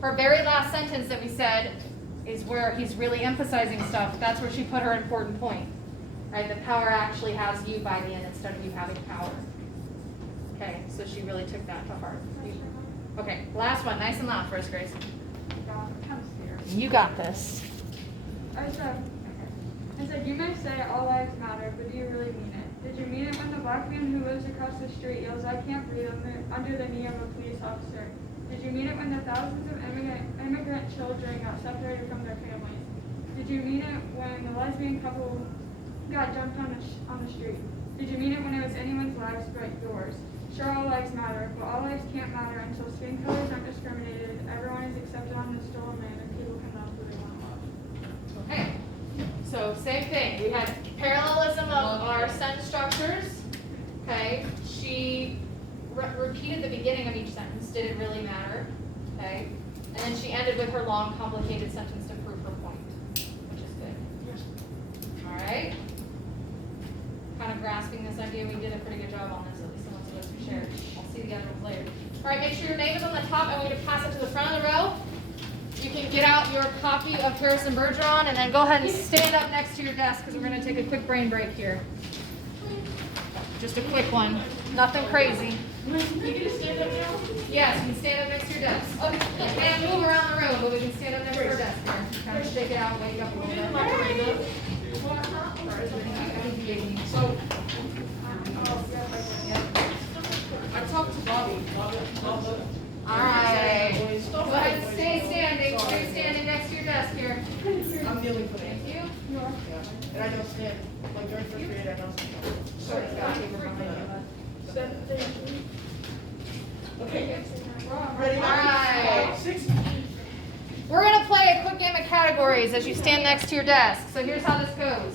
her very last sentence that we said is where he's really emphasizing stuff. That's where she put her important point, right? The power actually has you by the end instead of you having power. Okay, so she really took that to heart. Okay, last one, nice and loud first, Grace. You got this. I said, you may say all lives matter, but do you really mean it? Did you mean it when the black man who lives across the street yells, I can't breathe under the knee of a police officer? Did you mean it when the thousands of immigrant children got separated from their families? Did you mean it when the lesbian couple got dumped on the street? Did you mean it when it was anyone's lives but yours? Sure, all lives matter, but all lives can't matter until skin colors aren't discriminated, everyone is accepted on the stolen land, and people can love who they want to love. Okay, so same thing. We had parallelism of our sentence structures. Okay, she repeated the beginning of each sentence. Did it really matter? Okay, and then she ended with her long, complicated sentence to prove her point, which is good. All right. Kind of grasping this idea. We did a pretty good job on this, at least the ones of us who shared. I'll see the other ones later. All right, make sure your name is on the top. I want you to pass it to the front of the row. You can get out your copy of Harrison Bergeron and then go ahead and stand up next to your desk because we're going to take a quick brain break here. Just a quick one. Nothing crazy. You get to stand up now? Yes, you can stand up next to your desk. Okay, and move around the room, but we can stand up next to our desk here. Kind of shake it out, wake up a little bit. So, I talked to Bobby. All right. Go ahead and stay standing. Stay standing next to your desk here. I'm kneeling for that. Thank you. Yeah. And I don't stand. Like during first grade, I don't stand. Sorry, Scott. You were behind you. Okay. Ready? All right. 6. We're going to play a quick game of categories as you stand next to your desk. So here's how this goes.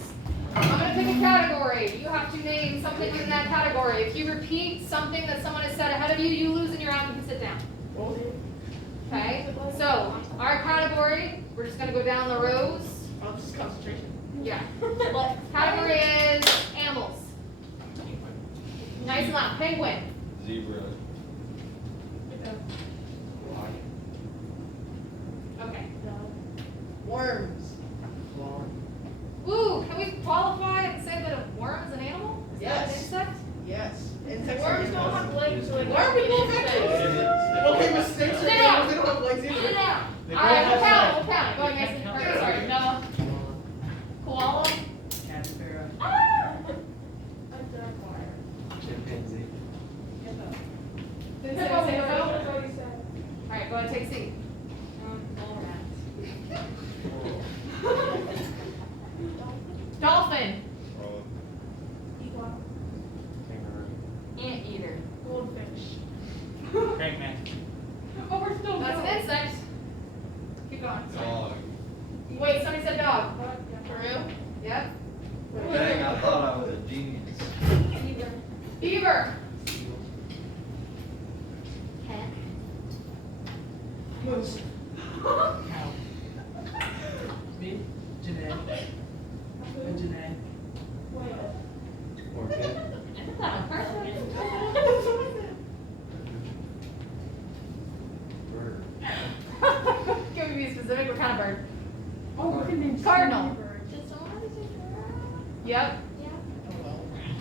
I'm going to pick a category. You have to name something in that category. If you repeat something that someone has said ahead of you, you lose in your round. You can sit down. Okay? So, our category, we're just going to go down the rows. Oh, just concentration. Yeah. Category is animals. Nice and loud. Penguin. Zebra. Okay. Worms. Woo! Can we qualify and say that a worm is an animal? Is that an Yes. insect? Yes. Insects Worms are don't have legs, so Why are we going back to this? Okay, but snakes are animals. They don't have legs Put it either. down. All right, we'll count it. We'll count it. Go ahead, Mason. Sorry, Noah. Koala. Chimpanzee. Didn't say no? All right, go ahead and take a seat. Dolphin. Kangaroo. Anteater. Crankman. Oh, we're still That's an insect. Keep going. Sorry. Dog. Wait, somebody said dog. For real? Yep. Dang, I thought I was a genius. Beaver. Moose. Me, Janae. And Janae. Orchid. Bird. Can we be specific? What kind of bird? Oh, we can name Cardinal. Yep.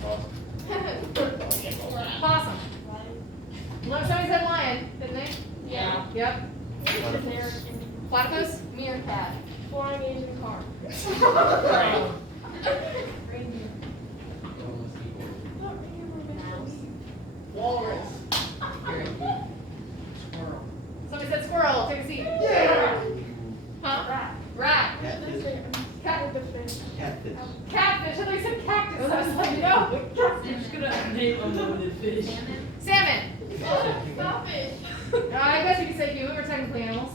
Awesome. Possum. Somebody said lion, didn't they? Yeah. Yep. Platypus. Platypus. Meerkat. Flying Asian car. Walrus. Squirrel. Somebody said squirrel. Take a seat. Yeah. Huh? Rat. Catfish. Catfish. Catfish. I thought you said cactus. I was like, no. I'm just gonna name unlimited fish. Salmon. Stop it. I guess you could say human. We're technically animals.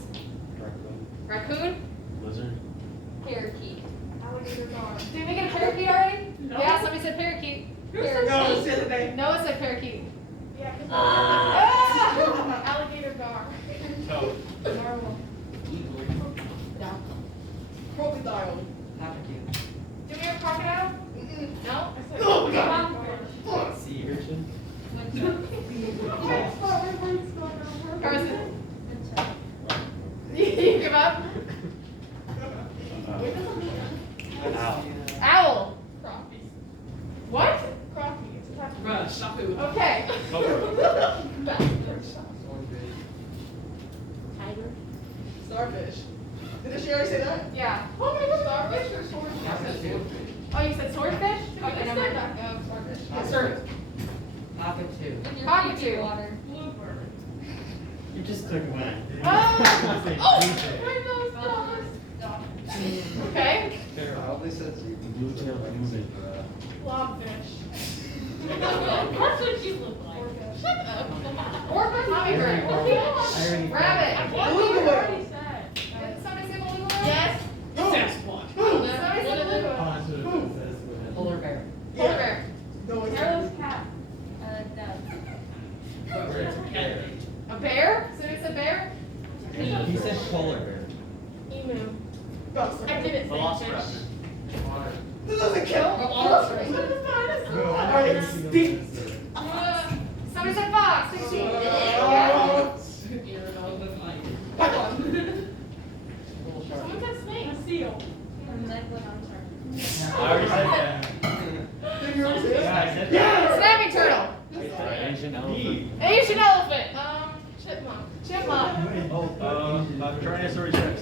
Raccoon. Raccoon. Lizard. Parakeet. Alligator bar. Did we get a parakeet already? No. Yeah, somebody said parakeet. No, it's the other day. Noah said parakeet. Yeah, Ah! alligator bar. Toad. Narwhal. Crocodile. Do we have crocodile? No? Oh, God. Sea urchin. Carson. Tiger. Starfish. Didn't she already say that? Yeah. Oh my god, starfish or swordfish? Oh, you said swordfish? Okay, never mind. Starfish. Yes, sir. Cockatoo. Cockatoo. Bluebird. You just took one. Oh! Okay. I only said Blue-tailed movie. Blobfish. That's what you look like. Shut up. Orca, hummingbird. Rabbit. Beluga whale. already said. Did somebody say beluga whale? Yes. No. Sasquatch. Somebody said beluga whale. Polar bear. Polar Yeah. bear. No, it's Hairless cat. No. A bear? Somebody said bear? He said polar bear. Emu. no, I didn't say Velociraptor. fish. This doesn't count. Alright, it's somebody said fox. Take a seat. Oh. Irrelevant light. Someone said snake. A seal. I already said that. Did you already say that? Yeah, I said Yes! Snapping turtle. Asian elephant. Asian elephant. Chipmunk. Chipmunk. Tyrannosaurus Rex.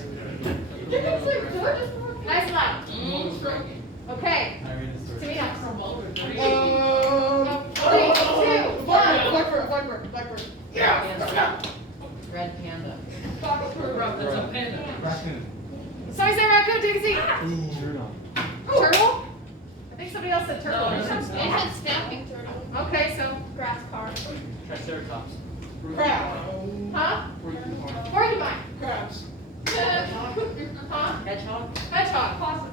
Nice loud. Okay. Tyrannosaurus. To me next. Blackbird, 3, 2, 1. Blackbird. Yeah! Red panda. Fox. That's a panda. Raccoon. Somebody say raccoon. Take a seat. Turtle. Turtle? I think somebody else said turtle. No, It said snapping turtle. Okay, so. Grass car. Triceratops. Crab. Huh? Porcupine. Crabs. Huh? Hedgehog. Hedgehog. Possum.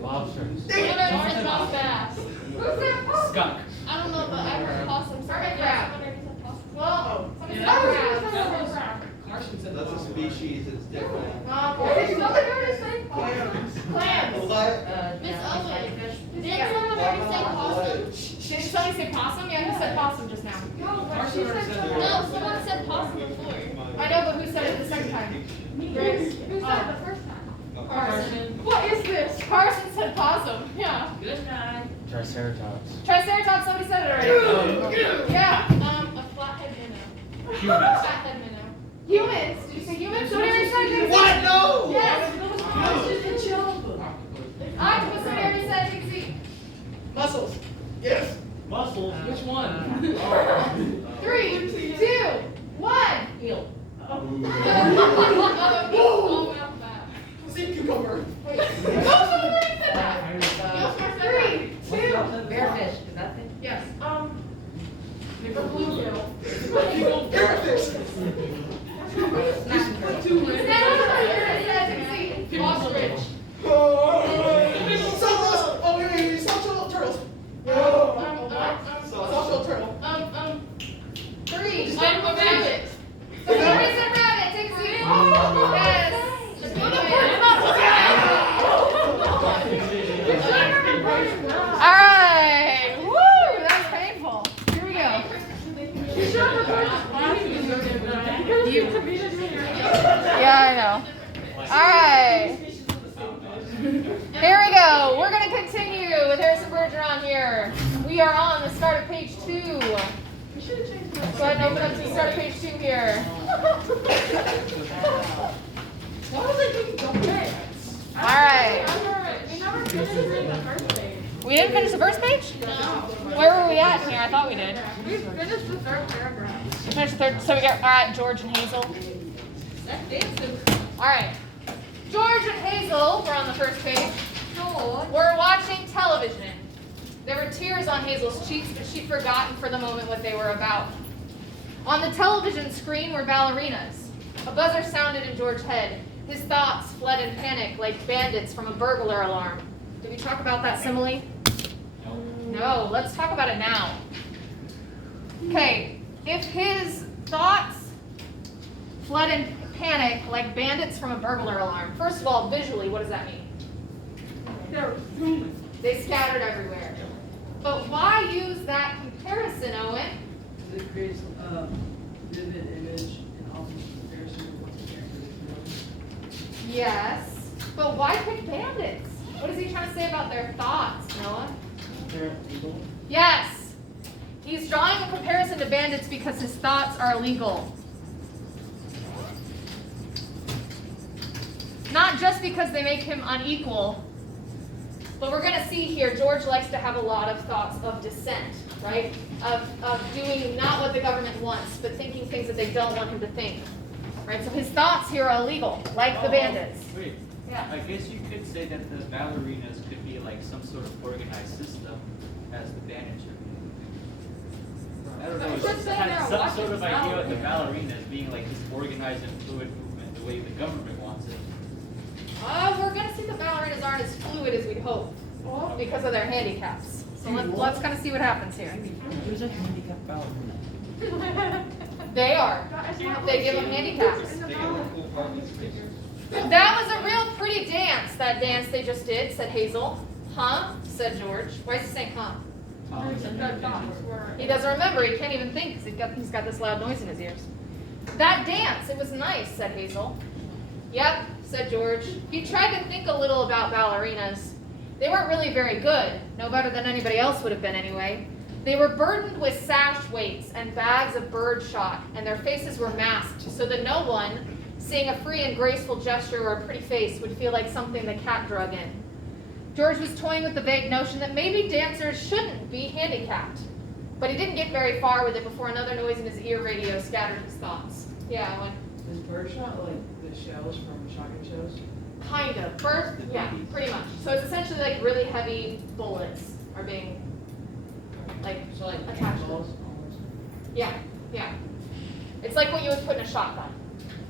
Lobster. Someone said bass. Who said possum? Skunk. I don't know, but I heard possum. Hermit crab. Somebody said possum. Well, somebody Yeah. said crab. Carson said That's a possum. species, it's different. Somebody already said Clams. clams. What? Miss Yeah, Owen. fish. Didn't someone already say possum? Did somebody say possum? Yeah, who said possum just now? No, but Carson she already said said turtle. No, someone said possum before. I know, but who said it the second time? Grace. Who said it the first time? Carson. What is this? Carson said possum. Yeah. Good night. Triceratops. Triceratops, somebody said it already. Yeah. A flathead minnow. Humans. Flathead minnow. Humans. Did you say humans? Somebody already said it. What? No! Yes. Octopus. Octopus, somebody already said it. Mussels. Yes. Mussels. Which one? 3, 2, 1. Eel. Oh, not bad. Sea cucumber. Who already said that? Yes, my 3, 2. Bearfish. Is that the? Yes. The bluegill. Parrotfish. Ostrich. Soft-shell. Oh, wait. Soft-shell turtles. Soft-shell turtle. 3. A rabbit. Somebody said rabbit. Take a seat. Yes. All right. Woo, that was painful. Here we go. Yeah, I know. All right. Here we go. We're going to continue with Harrison Bergeron here. We are on the start of page 2. Go ahead and open up to the start of page 2 here. All right. We didn't finish the first page? No. Where were we at here? I thought we did. We finished the third paragraph. We finished the third. So we got, all right, George and Hazel. All right. George and Hazel were on the first page. We're watching television. There were tears on Hazel's cheeks, but she'd forgotten for the moment what they were about. On the television screen were ballerinas. A buzzer sounded in George's head. His thoughts fled in panic like bandits from a burglar alarm. Did we talk about that simile? No, let's talk about it now. Okay, if his thoughts fled in panic like bandits from a burglar alarm, first of all, visually, what does that mean? They're zooming. They scattered everywhere. But why use that comparison, Owen? It creates a vivid image and also comparison with what's the character. Yes. But why pick bandits? What is he trying to say about their thoughts, Noah? They're evil. Yes. He's drawing a comparison to bandits because his thoughts are illegal. Not just because they make him unequal, but we're going to see here, George likes to have a lot of thoughts of dissent, right? Of doing not what the government wants, but thinking things that they don't want him to think. Right? So his thoughts here are illegal, like the bandits. Wait, Yeah. I guess you could say that the ballerinas could be like some sort of organized system as the bandits are. I don't know, But it's just just saying had they're some watching sort of idea of the ballerina. ballerinas being like this organized and fluid movement, the way the government wants it. We're going to see the ballerinas aren't as fluid as we'd hope because of their handicaps. So let's kind of see what happens here. Who's a handicapped ballerina? They are. They give them handicaps. They got a cool party space. That was a real pretty dance, that dance they just did, said Hazel. Huh? Said George. Why is he saying huh? He doesn't remember. He can't even think because he's got this loud noise in his ears. That dance, it was nice, said Hazel. Yep, said George. He tried to think a little about ballerinas. They weren't really very good. No better than anybody else would have been anyway. They were burdened with sash weights and bags of bird shot, and their faces were masked so that no one, seeing a free and graceful gesture or a pretty face, would feel like something the cat drug in. George was toying with the vague notion that maybe dancers shouldn't be handicapped, but he didn't get very far with it before another noise in his ear radio scattered his thoughts. Yeah, when Is birdshot like the shells from shotgun shells? kind of. First, yeah, pretty much. So it's essentially like really heavy bullets are being, like, So like attached to balls them. almost. Yeah, yeah. It's like what you would put in a shotgun.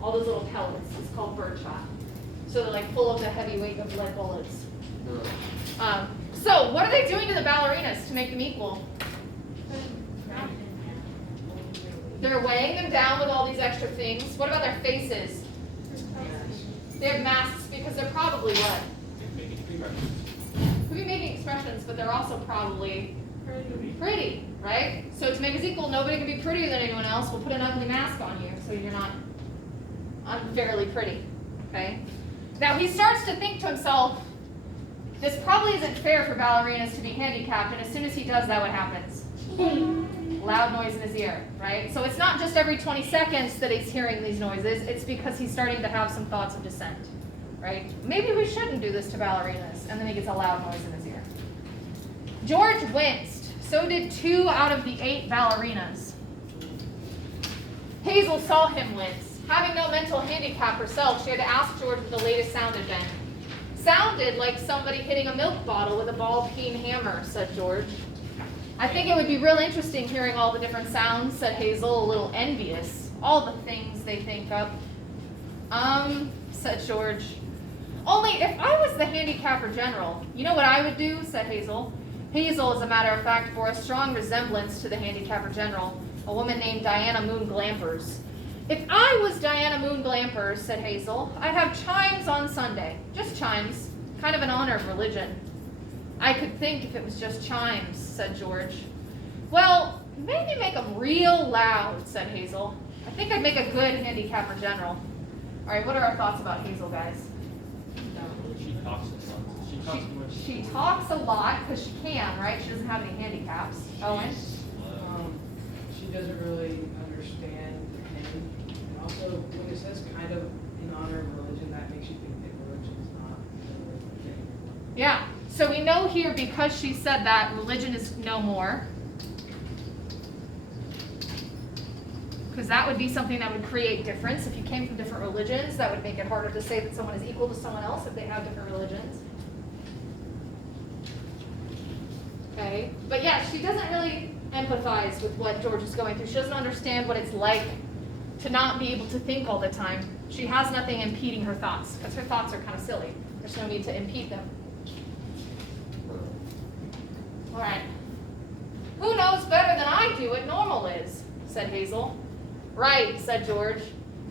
All those little pellets. It's called birdshot. So they're like full of the heavy weight of lead bullets. So what are they doing to the ballerinas to make them equal? They're weighing them down with all these extra things. What about their faces? They have masks because they're probably what? Could be making expressions, but they're also probably pretty, right? So to make us equal, nobody can be prettier than anyone else. We'll put an ugly mask on you so you're not unfairly pretty, okay? Now he starts to think to himself, this probably isn't fair for ballerinas to be handicapped, and as soon as he does that, what happens? Loud noise in his ear, right? So it's not just every 20 seconds that he's hearing these noises, it's because he's starting to have some thoughts of dissent, right? Maybe we shouldn't do this to ballerinas, and then he gets a loud noise in his ear. George winced. So did 2 out of the 8 ballerinas. Hazel saw him wince. Having no mental handicap herself, she had to ask George what the latest sound had been. Sounded like somebody hitting a milk bottle with a ball-peen hammer, said George. I think it would be real interesting hearing all the different sounds, said Hazel, a little envious. All the things they think up. Said George. Only if I was the handicapper general, you know what I would do, said Hazel. Hazel, as a matter of fact, bore a strong resemblance to the handicapper general, a woman named Diana Moon Glampers. If I was Diana Moon Glampers, said Hazel, I'd have chimes on Sunday. Just chimes. Kind of in honor of religion. I could think if it was just chimes, said George. Well, maybe make them real loud, said Hazel. I think I'd make a good handicapper general. All right, what are our thoughts about Hazel, guys? She talks a lot. She talks more. She talks a lot because she can, right? She doesn't have any handicaps. Owen? She doesn't really understand him. And also, when it says kind of in honor of religion, that makes you think that religion's not really thing. Yeah. So we know here because she said that religion is no more. Because that would be something that would create difference. If you came from different religions, that would make it harder to say that someone is equal to someone else if they have different religions. Okay. But yeah, she doesn't really empathize with what George is going through. She doesn't understand what it's like to not be able to think all the time. She has nothing impeding her thoughts because her thoughts are kind of silly. There's no need to impede them. All right. Who knows better than I do what normal is, said Hazel. Right, said George.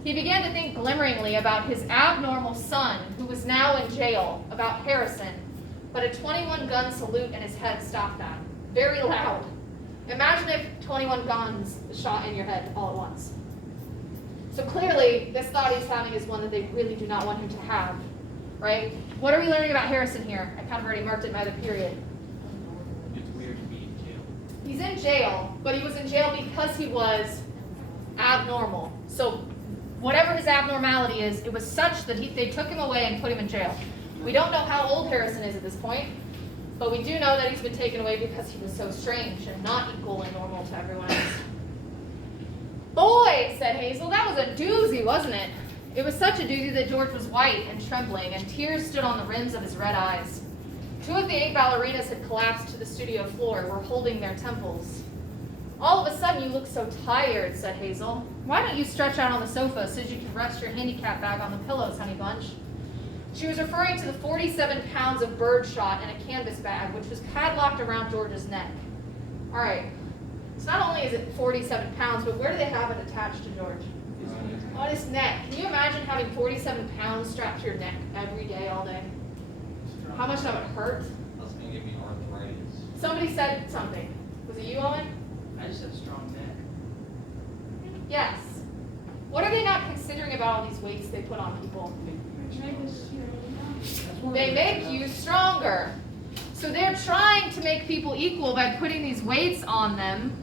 He began to think glimmeringly about his abnormal son, who was now in jail, about Harrison, but a 21-gun salute in his head stopped that. Very loud. Imagine if 21 guns shot in your head all at once. So clearly, this thought he's having is one that they really do not want him to have, right? What are we learning about Harrison here? I kind of already marked it by the period. It's weird to be in jail. He's in jail, but he was in jail because he was abnormal. So whatever his abnormality is, it was such that they took him away and put him in jail. We don't know how old Harrison is at this point, but we do know that he's been taken away because he was so strange and not equal and normal to everyone else. Boy, said Hazel, that was a doozy, wasn't it? It was such a doozy that George was white and trembling, and tears stood on the rims of his red eyes. 2 of the 8 ballerinas had collapsed to the studio floor, were holding their temples. All of a sudden, you look so tired, said Hazel. Why don't you stretch out on the sofa so you can rest your handicap bag on the pillows, honey bunch? She was referring to the 47 pounds of birdshot in a canvas bag, which was padlocked around George's neck. All right, so not only is it 47 pounds, but where do they have it attached to George? On his neck. Can you imagine having 47 pounds strapped to your neck every day, all day? How much that would hurt? That's gonna give me arthritis. Somebody said something. Was it you, Owen? I just said strong neck. Yes. What are they not considering about all these weights they put on people? They make you stronger. So they're trying to make people equal by putting these weights on them,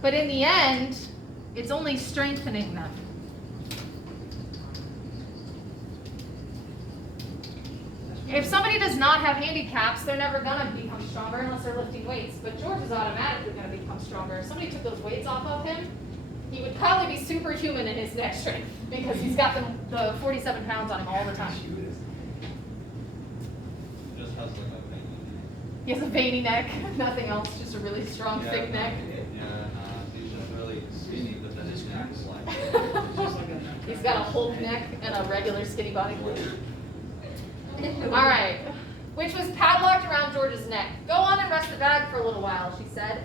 but in the end, it's only strengthening them. If somebody does not have handicaps, they're never gonna become stronger unless they're lifting weights. But George is automatically gonna become stronger. If somebody took those weights off of him, he would probably be superhuman in his neck strength because he's got the 47 pounds on him all the time. Just has like a veiny He has a veiny neck, nothing else, just a really strong, neck. thick neck. He's just really skinny, but then his neck's like. He's got a Hulk neck and a regular skinny body. All right, which was padlocked around George's neck. Go on and rest the bag for a little while, she said.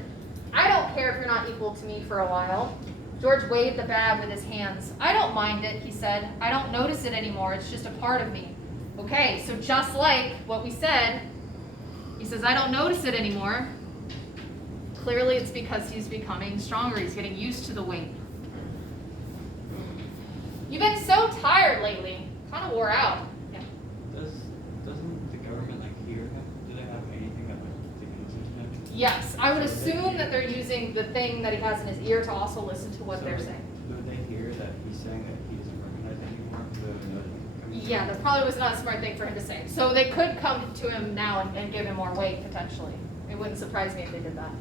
I don't care if you're not equal to me for a while. George waved the bag with his hands. I don't mind it, he said. I don't notice it anymore. It's just a part of me. Okay, so just like what we said, he says, I don't notice it anymore. Clearly it's because he's becoming stronger. He's getting used to the weight. You've been so tired lately. Kind of wore out. Yeah. Doesn't the government like here do they have anything that like they can listen to him? Yes, I would assume that they're using the thing that he has in his ear to also listen to what So, they're saying. Do they hear that he's saying that he doesn't recognize anymore? Yeah, that probably was not a smart thing for him to say. So they could come to him now and give him more weight, potentially. It wouldn't surprise me if they did that.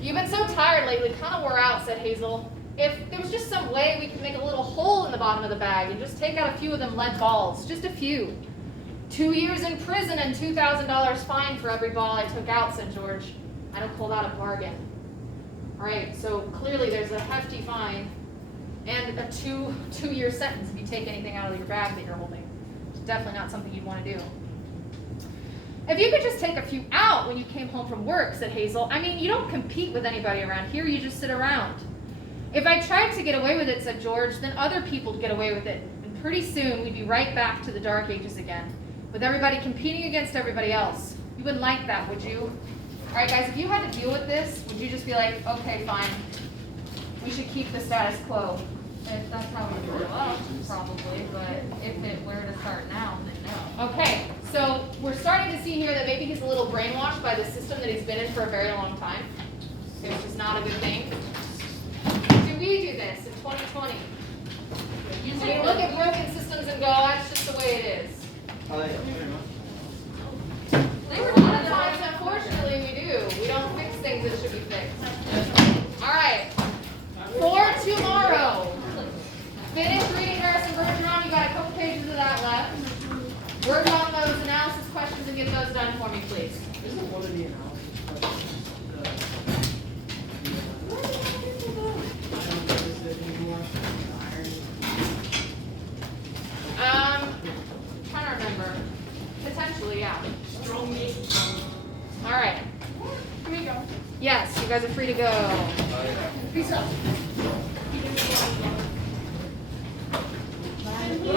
You've been so tired lately, kind of wore out, said Hazel. If there was just some way we could make a little hole in the bottom of the bag and just take out a few of them lead balls, just a few. 2 years in prison and $2,000 fine for every ball I took out, said George. I don't call that a bargain. All right, so clearly there's a hefty fine and a two-year sentence if you take anything out of your bag that you're holding. It's definitely not something you'd want to do. If you could just take a few out when you came home from work, said Hazel. I mean, you don't compete with anybody around here, you just sit around. If I tried to get away with it, said George, then other people would get away with it. And pretty soon we'd be right back to the dark ages again, with everybody competing against everybody else. You wouldn't like that, would you? All right, guys, if you had to deal with this, would you just be like, okay, fine, we should keep the status quo? That's probably pretty well, probably, but if it were to start now, then no. Okay, so we're starting to see here that maybe he's a little brainwashed by the system that he's been in for a very long time, which is not a good thing. Do we do this in 2020? You can look at broken systems and go, that's just the way it is. A lot of times, unfortunately, we do. We don't fix things that should be fixed. All right. For tomorrow, finish reading Harrison Bergeron. You got a couple pages of that left. Work on those analysis questions and get those done for me, please. Isn't one of the analysis questions I don't notice it anymore, the iron? Trying to remember. Potentially, yeah. All right. Here we go. Yes, you guys are free to go. Peace out. What I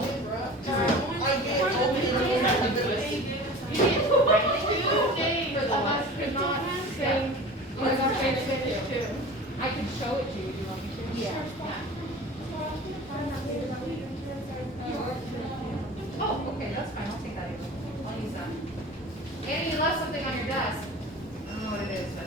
win, bro? I get okay. You get 2 days for the West. Could not say, or not say finish too. I can show it to you if you want me to. Yeah. Oh, okay, that's fine. I'll take that. I'll use that. Annie, you left something on your desk. I don't know what it is, but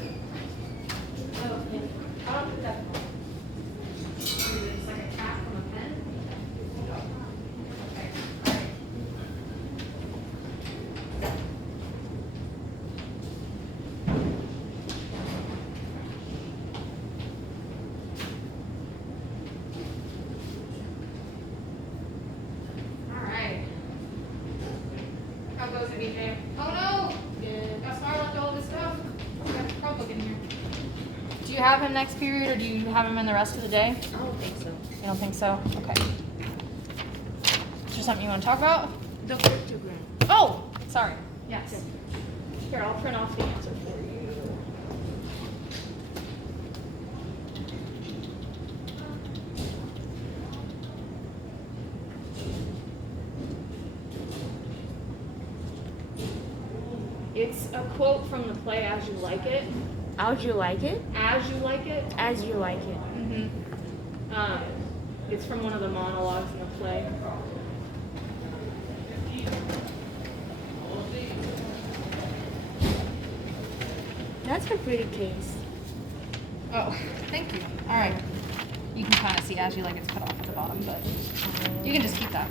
have him next period, or do you have him in the rest of the day? I don't think so. You don't think so? Okay. Is there something you want to talk about? The cryptogram. Oh, sorry. Yes. Here, I'll print off the answer for you. It's a quote from the play As You Like It. How'd you like it? As You Like It. As you like it. It's from one of the monologues in the play. That's a pretty case. Oh, thank you. All right. You can kind of see As You Like It's cut off at the bottom, but you can just keep that.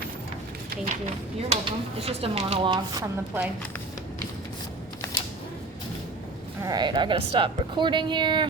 Thank you. You're welcome. It's just a monologue from the play. All right, I gotta stop recording here.